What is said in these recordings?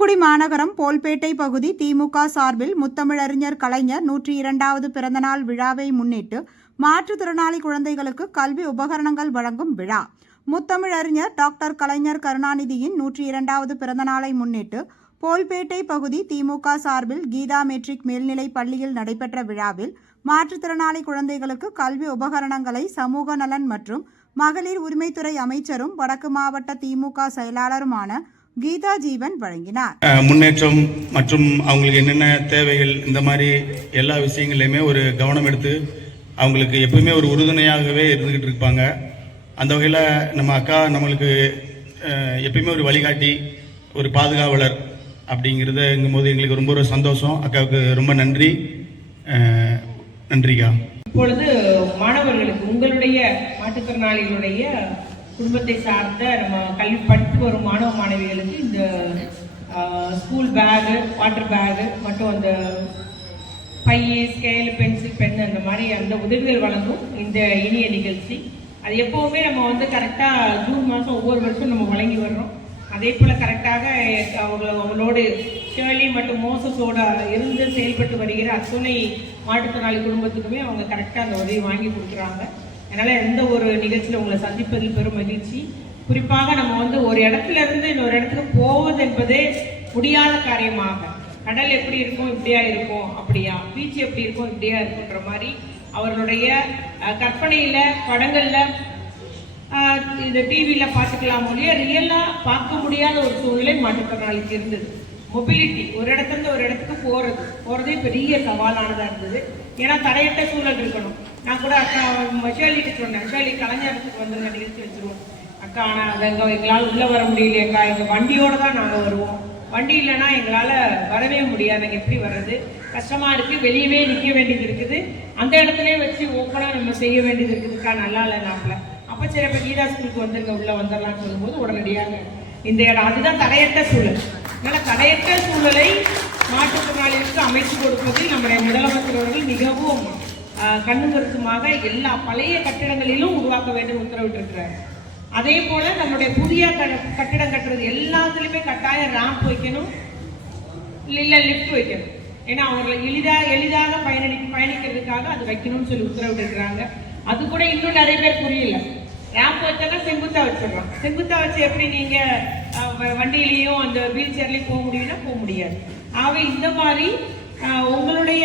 மாநகரம் போல்பேட்டை பகுதி திமுக சார்பில் முத்தமிழறிஞர் கலைஞர் நூற்றி இரண்டாவது பிறந்தநாள் விழாவை முன்னிட்டு மாற்றுத்திறனாளி குழந்தைகளுக்கு கல்வி உபகரணங்கள் வழங்கும் விழா. முத்தமிழறிஞர் டாக்டர் கலைஞர் கருணாநிதியின் நூற்றி இரண்டாவது பிறந்தநாளை முன்னிட்டு போல்பேட்டை பகுதி திமுக சார்பில் கீதா மெட்ரிக் மேல்நிலை பள்ளியில் நடைபெற்ற விழாவில் மாற்றுத்திறனாளி குழந்தைகளுக்கு கல்வி உபகரணங்களை சமூக நலன் மற்றும் மகளிர் உரிமைத்துறை அமைச்சரும் வடக்கு மாவட்ட திமுக செயலாளருமான கீதா ஜீவன் வழங்கினார். முன்னேற்றம் மற்றும் அவங்களுக்கு என்னென்ன தேவைகள் இந்த மாதிரி எல்லா விஷயங்கள்லையுமே ஒரு கவனம் எடுத்து அவங்களுக்கு எப்பவுமே ஒரு உறுதுணையாகவே இருந்துகிட்டு இருப்பாங்க. அந்த வகையில் நம்ம அக்கா நம்மளுக்கு எப்பயுமே ஒரு வழிகாட்டி ஒரு பாதுகாவலர் அப்படிங்கிறதுங்கும் போது எங்களுக்கு ரொம்ப ஒரு சந்தோஷம். அக்காவுக்கு ரொம்ப நன்றி. நன்றிக்கா. இப்பொழுது மாணவர்களுக்கு உங்களுடைய மாற்றுத்திறனாளிகளுடைய குடும்பத்தை சார்ந்த நம்ம கல்வி படித்து வரும் மாணவ மாணவிகளுக்கு இந்த ஸ்கூல் பேகு வாட்டர் பேகு மற்றும் அந்த பைய ஸ்கேல் பென்சில் பென் அந்த மாதிரி அந்த உதவிகள் வழங்கும் இந்த இனிய நிகழ்ச்சி. அது எப்போவுமே நம்ம வந்து கரெக்டாக ஜூன் மாதம் ஒவ்வொரு வருஷம் நம்ம வழங்கி வர்றோம். அதே போல் கரெக்டாக அவங்க அவங்களோடு ஷேர்லி மற்றும் மோசஸோட இருந்து செயல்பட்டு வருகிற அத்துணை மாற்றுத்திறனாளி குடும்பத்துக்குமே அவங்க கரெக்டாக அந்த உதவி வாங்கி கொடுக்குறாங்க. அதனால் எந்த ஒரு நிகழ்ச்சியில் உங்களை சந்திப்பதில் பெரும் மகிழ்ச்சி. குறிப்பாக நம்ம வந்து ஒரு இடத்துல இருந்து இன்னொரு இடத்துக்கு போவது என்பதே முடியாத காரியமாக. கடல் எப்படி இருக்கும் இப்படியா இருக்கும் அப்படியா? பீச் எப்படி இருக்கும் இப்படியா இருக்குன்ற மாதிரி அவர்களுடைய கற்பனையில் படங்களில் இந்த டிவியில் பார்த்துக்கலாம் ஒழிய ரியலாக பார்க்க முடியாத ஒரு சூழ்நிலை மாற்றுத்திறனாளிக்கு இருந்தது. மொபிலிட்டி ஒரு இடத்துல இருந்து ஒரு இடத்துக்கு போகிறது போகிறதே பெரிய சவாலானதாக இருந்தது. ஏன்னா தடையற்ற சூழல் இருக்கணும். நான் கூட அக்கா மஷாலிக்கு சொன்னேன். ஷேலி கலைஞரத்துக்கு வந்து நிறுத்தி வச்சிருவோம். அக்கா ஆனால் அது எங்க எங்களால் உள்ளே வர முடியலையேக்கா எங்கள் வண்டியோடு தான் நாங்கள் வருவோம். வண்டி இல்லைன்னா எங்களால் வரவே முடியாது. நாங்கள் எப்படி வர்றது? கஷ்டமாக இருக்குது வெளியவே நிற்க வேண்டியது இருக்குது. அந்த இடத்துலே வச்சு ஓப்பனாக நம்ம செய்ய வேண்டியது இருக்குதுக்கா நல்லா இல்லை நாப்பில் அப்போ சரி அப்போ கீதா ஸ்கூலுக்கு வந்துருங்க. உள்ளே வந்துடலாம்னு சொல்லும்போது உடனடியாக இந்த இடம். அதுதான் தடையற்ற சூழல். அதனால் தடையற்ற சூழலை மாற்றுத்திறனாளிகளுக்கு அமைத்து கொடுப்பது நம்முடைய முதலமைச்சர் அவர்கள் மிகவும் ஆஹ், கருத்துமாக எல்லா பழைய கட்டிடங்களிலும் உருவாக்க வேண்டும் உத்தரவிட்டிருக்கிறார். அதே போல நம்முடைய புதிய கட்டிடம் கட்டுறது எல்லாத்துலேயுமே கட்டாயம் ரேம்ப் வைக்கணும். இல்லை லிஃப்ட் வைக்கணும். ஏன்னா அவர்களை எளிதாக எளிதாக பயணி பயணிக்கிறதுக்காக அது வைக்கணும்னு சொல்லி உத்தரவிட்டிருக்கிறாங்க. அது கூட இன்னும் நிறைய பேர் புரியல. ரேம்ப் வச்சாங்க செங்குத்தா வச்சிடுறோம். செங்குத்தா வச்சு எப்படி நீங்க வண்டியிலையும் அந்த வீல் சேர்லையும் போக முடியும்னா போக முடியாது. ஆகவே இந்த மாதிரி உங்களுடைய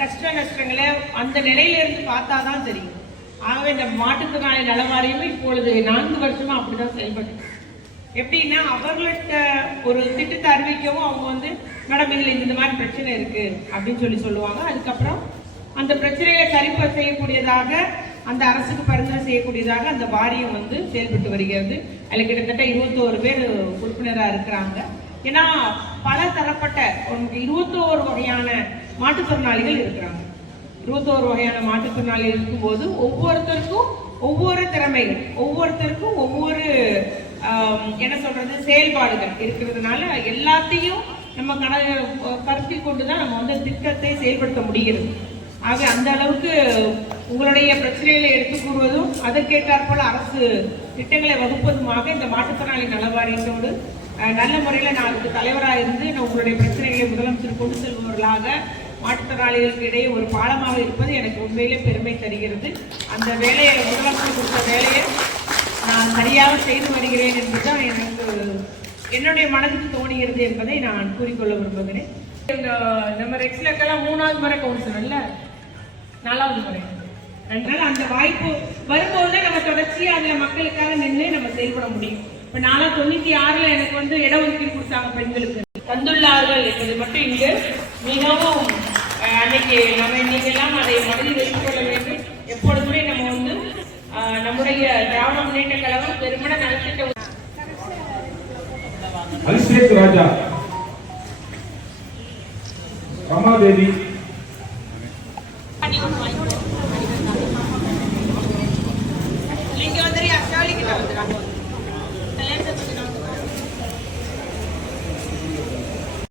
கஷ்ட நஷ்டங்களை அந்த நிலையிலிருந்து பார்த்தா தான் தெரியும். ஆகவே இந்த மாற்றுத்திறனாளி நல வாரியமும் இப்பொழுது நான்கு வருஷமா அப்படிதான் செயல்பட்டு எப்படின்னா அவர்கள்ட்ட ஒரு திட்டத்தை அறிவிக்கவும் அவங்க வந்து மேடம் இதில் இந்த மாதிரி பிரச்சனை இருக்கு அப்படின்னு சொல்லி சொல்லுவாங்க. அதுக்கப்புறம் அந்த பிரச்சனைகளை சரிப்ப செய்யக்கூடியதாக அந்த அரசுக்கு பரிந்துரை செய்யக்கூடியதாக அந்த வாரியம் வந்து செயல்பட்டு வருகிறது. அதில் கிட்டத்தட்ட இருபத்தோரு பேர் உறுப்பினராக இருக்கிறாங்க. ஏன்னா பல தரப்பட்ட இருபத்தோரு வகையான மாற்றுத்திறனாளிகள் இருக்கிறாங்க. இருபத்தோரு வகையான மாற்றுத்திறனாளிகள் இருக்கும்போது ஒவ்வொருத்தருக்கும் ஒவ்வொரு திறமைகள் ஒவ்வொருத்தருக்கும் ஒவ்வொரு என்ன சொல்றது செயல்பாடுகள் இருக்கிறதுனால எல்லாத்தையும் நம்ம கண கருத்தில் கொண்டு தான் நம்ம வந்து திட்டத்தை செயல்படுத்த முடிகிறது. ஆக அந்த அளவுக்கு உங்களுடைய பிரச்சனைகளை எடுத்து கூறுவதும் அதற்கேற்றாற்போல அரசு திட்டங்களை வகுப்பதுமாக இந்த மாற்றுத்திறனாளி நல வாரியத்தோடு நல்ல முறையில் நான் அதுக்கு தலைவராக இருந்து நான் உங்களுடைய பிரச்சனைகளை முதலமைச்சர் கொண்டு செல்பவர்களாக மாற்றுத்திறனாளிகளுக்கு இடையே ஒரு பாலமாக இருப்பது எனக்கு உண்மையிலே பெருமை தருகிறது. அந்த வேலையை முதலமைச்சர் கொடுத்த வேலையை நான் சரியாக செய்து வருகிறேன் என்பதுதான் எனக்கு என்னுடைய மனதுக்கு தோணுகிறது என்பதை நான் கூறிக்கொள்ள விரும்புகிறேன். இந்த நம்ம ரெக்ஸ்லக்கெல்லாம் மூணாவது முறை கவுன்சிலர்ல நாலாவது முறை. அதனால அந்த வாய்ப்பு வரும்போது நம்ம தொடர்ச்சியாக அதுல மக்களுக்காக நின்று நம்ம செயல்பட முடியும். இப்ப நாலா தொண்ணூத்தி ஆறுல எனக்கு வந்து இடஒதுக்கீடு கொடுத்தாங்க பெண்களுக்கு. தந்துள்ளார்கள் என்பது மட்டும் இங்கு மிகவும் அன்னைக்கு நம்ம இன்னைக்கெல்லாம் அதை மனதில் வைத்துக் கொள்ள வேண்டும். எப்பொழுதுமே நம்ம வந்து நம்முடைய திராவிட முன்னேற்ற கழகம் பெருமன நலத்திட்ட அபிஷேக் ராஜா ரமாதேவி